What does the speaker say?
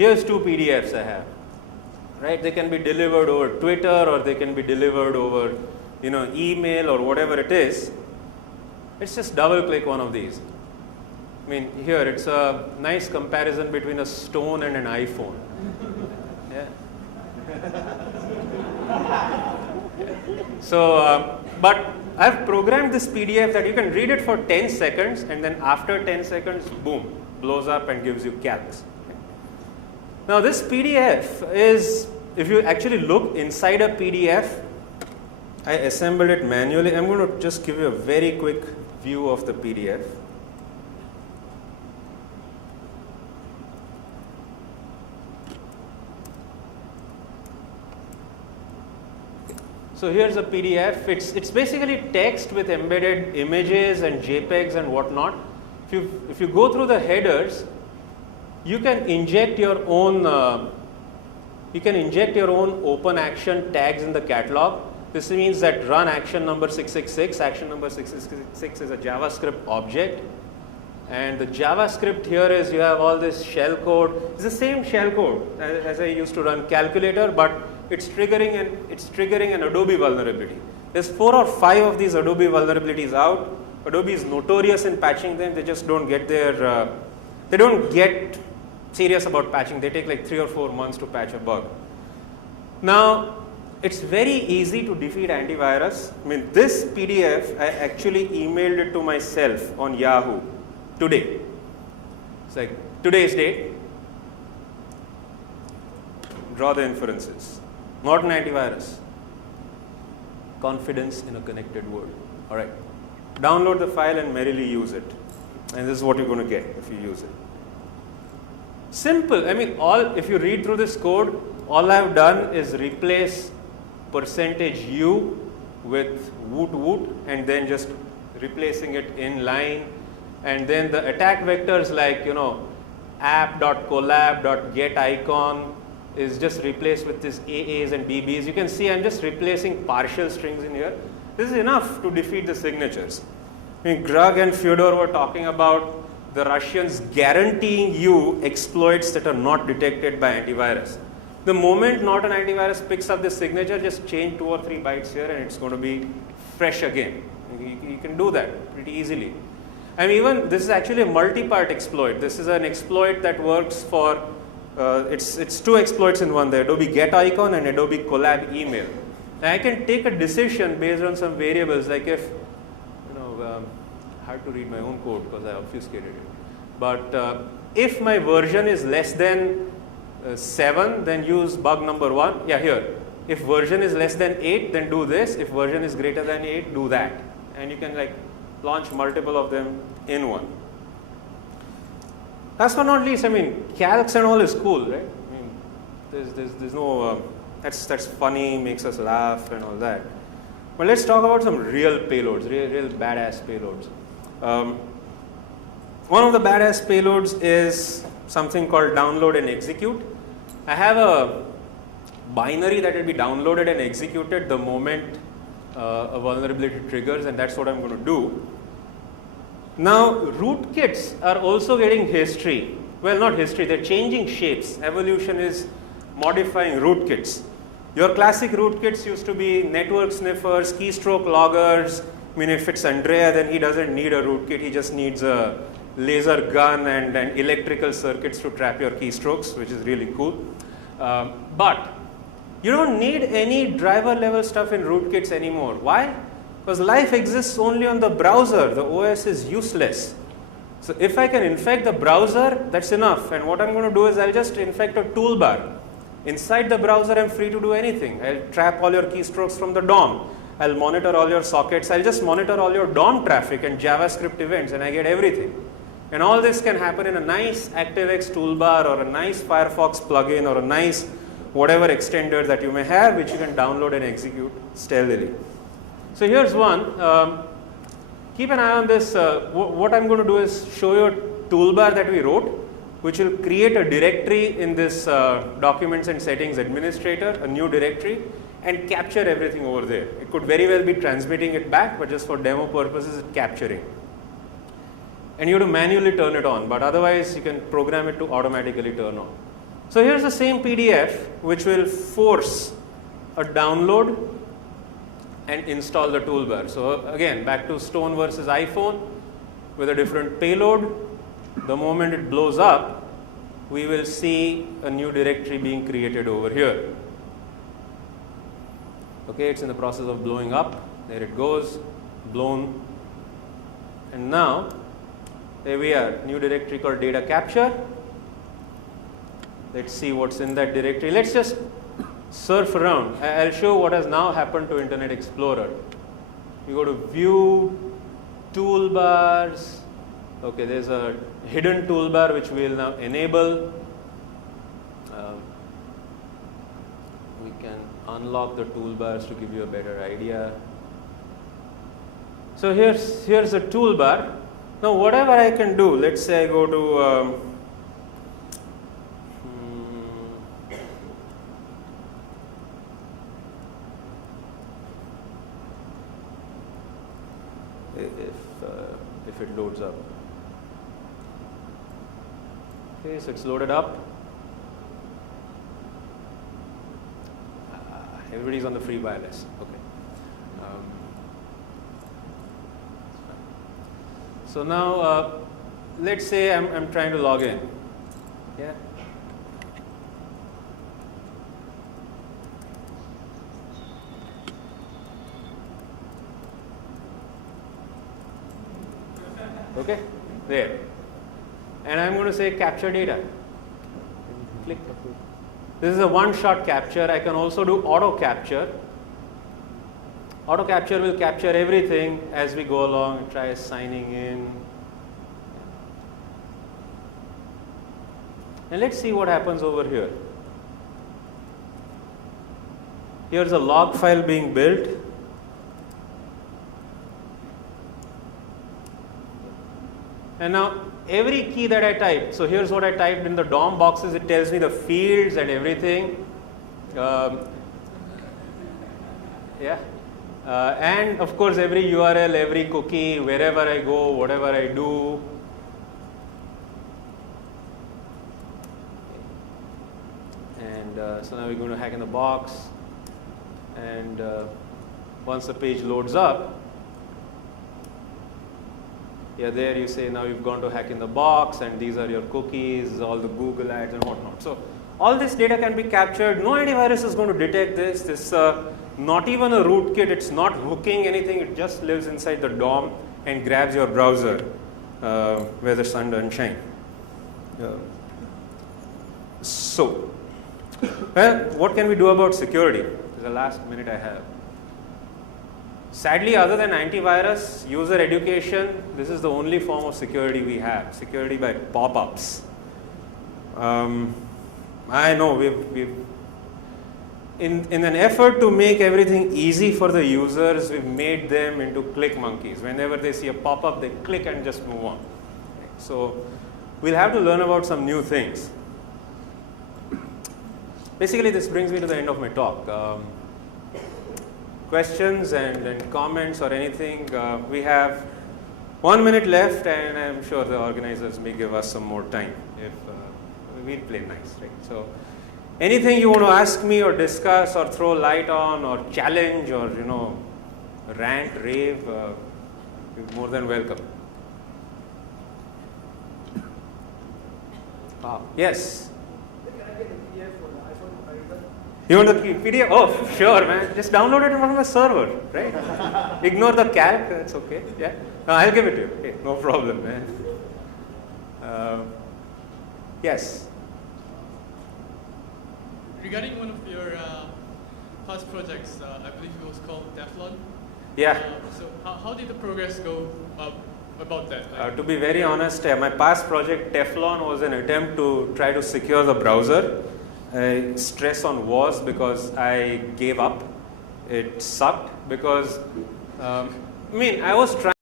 here's two PDFs I have, right? They can be delivered over Twitter, or they can be delivered over, email or whatever it is. Let's just double click one of these. I mean, here it's a nice comparison between a stone and an iPhone. Yeah. So, but I've programmed this PDF that you can read it for 10 seconds, and then after 10 seconds, boom, blows up and gives you calcs. Now this PDF is, if you actually look inside a PDF, I assembled it manually. I'm going to just give you a very quick view of the PDF. So here's a PDF. It's basically text with embedded images and JPEGs and whatnot. If you go through the headers, you can inject your own open action tags in the catalog. This means that run action number 666. Action number 666 is a JavaScript object, and the JavaScript here is, you have all this shell code. It's the same shell code as I used to run calculator, but it's triggering an Adobe vulnerability. There's 4 or 5 of these Adobe vulnerabilities out. Adobe is notorious in patching them. They just don't get they don't get serious about patching. They take like 3 or 4 months to patch a bug. Now, it's very easy to defeat antivirus. I mean, this PDF, I actually emailed it to myself on Yahoo today. It's like today's date. Draw the inferences. Not an antivirus. Confidence in a connected world. All right. Download the file and merrily use it. And this is what you're going to get if you use it. Simple. I mean, if you read through this code, all I've done is replace %u with woot woot, and then just replacing it in line. And then the attack vectors like, app.collab.getIcon is just replaced with this AAs and BBs. You can see I'm just replacing partial strings in here. This is enough to defeat the signatures. I mean, Greg and Fyodor were talking about the Russians guaranteeing you exploits that are not detected by antivirus. The moment not an antivirus picks up the signature, just change 2 or 3 bytes here and it's going to be fresh again. You can do that pretty easily. And even this is actually a multi-part exploit. This is an exploit that works for it's 2 exploits in one, the Adobe getIcon and Adobe collab email. And I can take a decision based on some variables, like if, hard to read my own code because I obfuscated it. But if my version is less than 7, then use bug number 1. Yeah, here. If version is less than 8, then do this. If version is greater than 8, do that. And you can like launch multiple of them in one. Last but not least, I mean, calcs and all is cool, right? I mean, there's no, that's funny, makes us laugh and all that. But let's talk about some real payloads, real badass payloads. One of the badass payloads is something called download and execute. I have a binary that will be downloaded and executed the moment a vulnerability triggers, and that's what I'm going to do. Now, rootkits are also getting history. Well, not history, they're changing shapes. Evolution is modifying rootkits. Your classic rootkits used to be network sniffers, keystroke loggers. I mean, if it's Andrea, then he doesn't need a rootkit, he just needs a laser gun and electrical circuits to trap your keystrokes, which is really cool. But you don't need any driver level stuff in rootkits anymore. Why? Because life exists only on the browser. The OS is useless. So if I can infect the browser, that's enough. And what I'm going to do is I'll just infect a toolbar. Inside the browser, I'm free to do anything. I'll trap all your keystrokes from the DOM. I'll monitor all your sockets. I'll just monitor all your DOM traffic and JavaScript events, and I get everything. And all this can happen in a nice ActiveX toolbar or a nice Firefox plugin or a nice whatever extender that you may have, which you can download and execute stealthily. So here's one. Keep an eye on this. What I'm going to do is show you a toolbar that we wrote, which will create a directory in this documents and settings administrator, a new directory, and capture everything over there. It could very well be transmitting it back, but just for demo purposes, it's capturing. And you have to manually turn it on, but otherwise you can program it to automatically turn on. So here's the same PDF which will force a download and install the toolbar. So again, back to Stone versus iPhone with a different payload. The moment it blows up, we will see a new directory being created over here. Okay, it's in the process of blowing up. There it goes, blown. And now, there we are, new directory called data capture. Let's see what's in that directory. Let's just surf around. I'll show what has now happened to Internet Explorer. You go to View, Toolbars. Okay, there's a hidden toolbar which we will now enable. We can unlock the toolbars to give you a better idea. So here's the toolbar. Now whatever I can do, let's say I go to if it loads up. Okay, so it's loaded up. Everybody's on the free wireless. Okay. So now, let's say I'm trying to log in. Yeah. Okay, there. And I'm going to say capture data. Click. This is a one-shot capture. I can also do auto capture. Auto capture will capture everything as we go along. Try signing in. And let's see what happens over here. Here's a log file being built. And now every key that I type, so here's what I typed in the DOM boxes, it tells me the fields and everything. And of course every URL, every cookie, wherever I go, whatever I do. And so now we're going to hack in the box. And once the page loads up, there you say now you've gone to hack in the box and these are your cookies, all the Google ads and whatnot. So all this data can be captured. No antivirus is going to detect this. This not even a rootkit. It's not hooking anything. It just lives inside the DOM and grabs your browser where the sun doesn't shine. So, well, what can we do about security? This is the last minute I have. Sadly, other than antivirus, user education, this is the only form of security we have. Security by pop-ups. I know we've in an effort to make everything easy for the users, we've made them into click monkeys. Whenever they see a pop-up, they click and just move on. So we'll have to learn about some new things. Basically, this brings me to the end of my talk. Questions and comments or anything. We have 1 minute left, and I'm sure the organizers may give us some more time if we'll play nice, right? So anything you want to ask me or discuss or throw light on or challenge or rant, rave, you're more than welcome. Yes. You want the PDF? Oh, sure, man. Just download it from the server, right? Ignore the calc, that's okay. Yeah, I'll give it to you. Okay, no problem, man. Yes. Regarding one of your past projects, I believe it was called Teflon. Yeah. So how did the progress go about that? To be very honest, my past project Teflon was an attempt to try to secure the browser. I stress on was because I gave up. It sucked because, I was trying